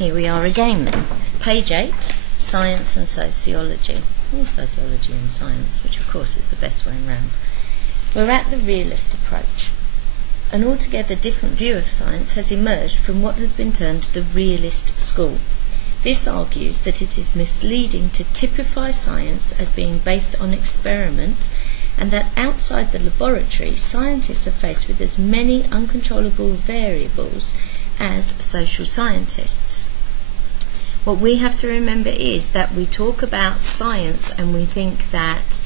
Here we are again then. Page 8, Science and Sociology. Or Sociology and Science, which of course is the best way around. We're at the realist approach. An altogether different view of science has emerged from what has been termed the realist school. This argues that it is misleading to typify science as being based on experiment, and that outside the laboratory, scientists are faced with as many uncontrollable variables as social scientists. What we have to remember is that we talk about science and we think that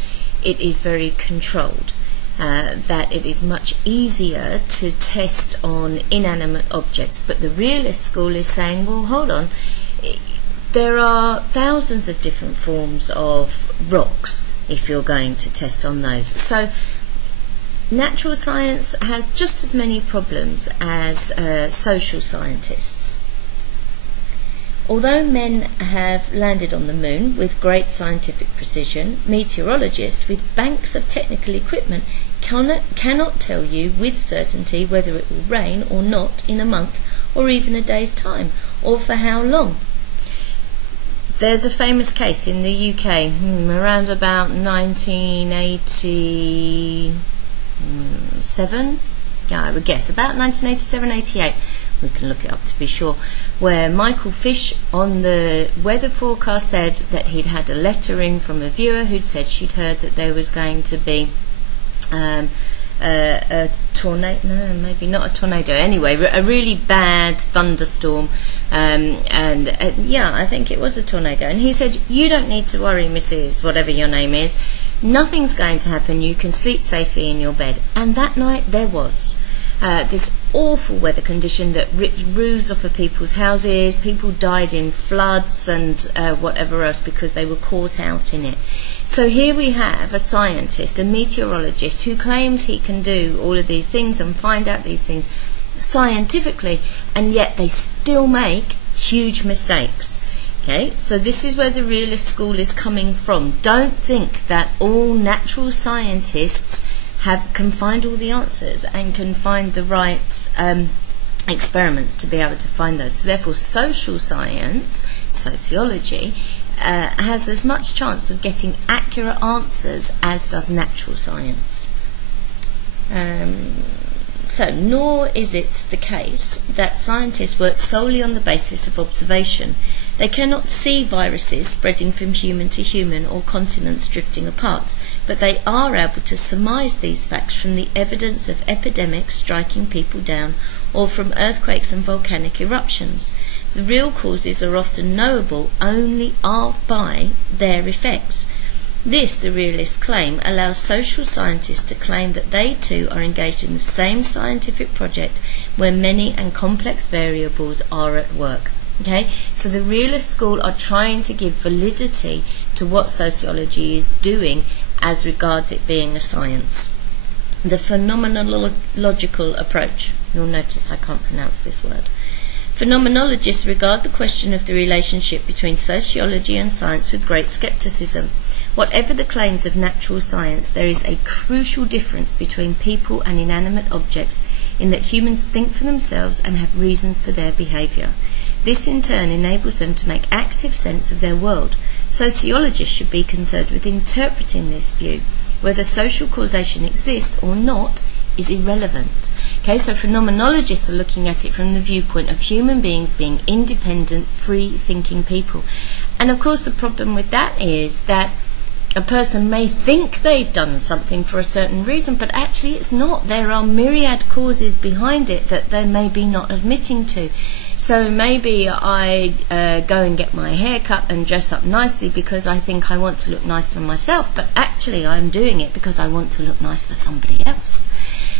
it is very controlled, that it is much easier to test on inanimate objects. But the realist school is saying, well, hold on, there are thousands of different forms of rocks if you're going to test on those. So natural science has just as many problems as social scientists. Although men have landed on the moon with great scientific precision, meteorologists with banks of technical equipment cannot tell you with certainty whether it will rain or not in a month or even a day's time, or for how long. There's a famous case in the UK around about 1987, I would guess, about 1987-88, we can look it up to be sure, where Michael Fish on the weather forecast said that he'd had a letter in from a viewer who'd said she'd heard that there was going to be a tornado, no, maybe not a tornado, anyway, a really bad thunderstorm, yeah, I think it was a tornado, and he said, you don't need to worry, Mrs. whatever your name is, nothing's going to happen, you can sleep safely in your bed. And that night there was this awful weather condition that ripped roofs off of people's houses, people died in floods and whatever else because they were caught out in it. So here we have a scientist, a meteorologist, who claims he can do all of these things and find out these things scientifically, and yet they still make huge mistakes. Okay, so this is where the realist school is coming from. Don't think that all natural scientists can find all the answers and can find the right experiments to be able to find those. So therefore social science, sociology, has as much chance of getting accurate answers as does natural science. So nor is it the case that scientists work solely on the basis of observation. They cannot see viruses spreading from human to human or continents drifting apart, but they are able to surmise these facts from the evidence of epidemics striking people down or from earthquakes and volcanic eruptions. The real causes are often knowable only by their effects. This, the realists claim, allows social scientists to claim that they too are engaged in the same scientific project where many and complex variables are at work. Okay, so the realist school are trying to give validity to what sociology is doing as regards it being a science. The phenomenological approach. You'll notice I can't pronounce this word. Phenomenologists regard the question of the relationship between sociology and science with great skepticism. Whatever the claims of natural science, there is a crucial difference between people and inanimate objects in that humans think for themselves and have reasons for their behaviour. This in turn enables them to make active sense of their world. Sociologists should be concerned with interpreting this view. Whether social causation exists or not is irrelevant. Okay, so phenomenologists are looking at it from the viewpoint of human beings being independent, free-thinking people. And of course the problem with that is that a person may think they've done something for a certain reason, but actually it's not. There are myriad causes behind it that they may be not admitting to. So maybe I go and get my hair cut and dress up nicely because I think I want to look nice for myself, but actually I'm doing it because I want to look nice for somebody else.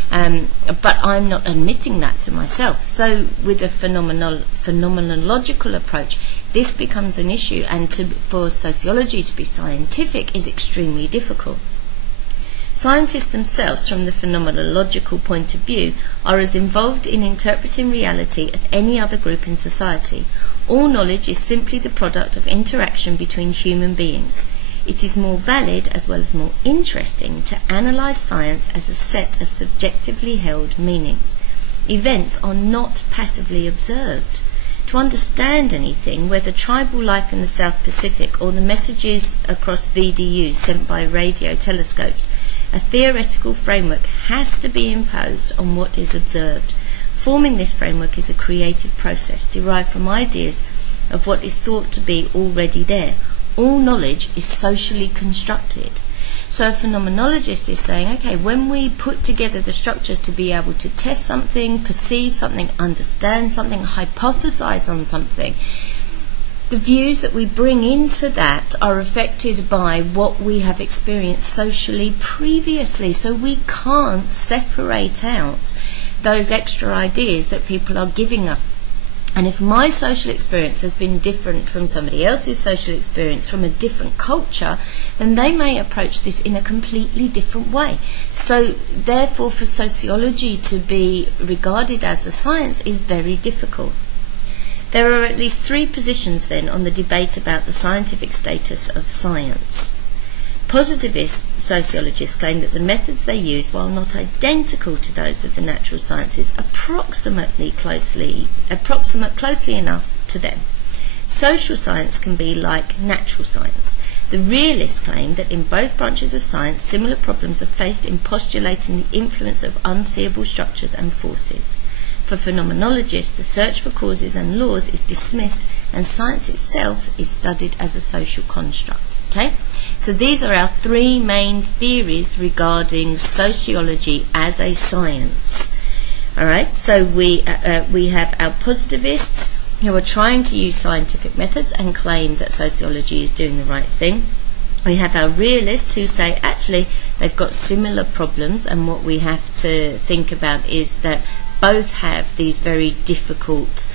But I'm not admitting that to myself. So with a phenomenological approach, this becomes an issue, and for sociology to be scientific is extremely difficult. Scientists themselves, from the phenomenological point of view, are as involved in interpreting reality as any other group in society. All knowledge is simply the product of interaction between human beings. It is more valid, as well as more interesting, to analyse science as a set of subjectively held meanings. Events are not passively observed. to understand anything, whether tribal life in the South Pacific or the messages across VDUs sent by radio telescopes, a theoretical framework has to be imposed on what is observed. Forming this framework is a creative process derived from ideas of what is thought to be already there. All knowledge is socially constructed. So a phenomenologist is saying, okay, when we put together the structures to be able to test something, perceive something, understand something, hypothesize on something, the views that we bring into that are affected by what we have experienced socially previously. So we can't separate out those extra ideas that people are giving us. And if my social experience has been different from somebody else's social experience from a different culture, then they may approach this in a completely different way. So therefore, for sociology to be regarded as a science is very difficult. There are at least three positions then on the debate about the scientific status of science. Positivist sociologists claim that the methods they use, while not identical to those of the natural sciences, approximate closely enough to them. Social science can be like natural science. The realists claim that in both branches of science, similar problems are faced in postulating the influence of unseeable structures and forces. For phenomenologists, the search for causes and laws is dismissed, and science itself is studied as a social construct. Okay? So these are our three main theories regarding sociology as a science. All right, so we have our positivists who are trying to use scientific methods and claim that sociology is doing the right thing. We have our realists who say actually they've got similar problems, and what we have to think about is that both have these very difficult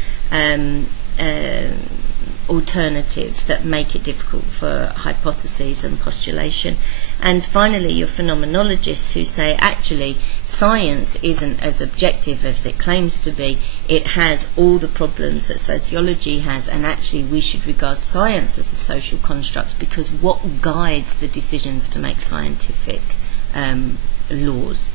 alternatives that make it difficult for hypotheses and postulation. And finally, your phenomenologists who say actually science isn't as objective as it claims to be. It has all the problems that sociology has, and actually we should regard science as a social construct, because what guides the decisions to make scientific laws.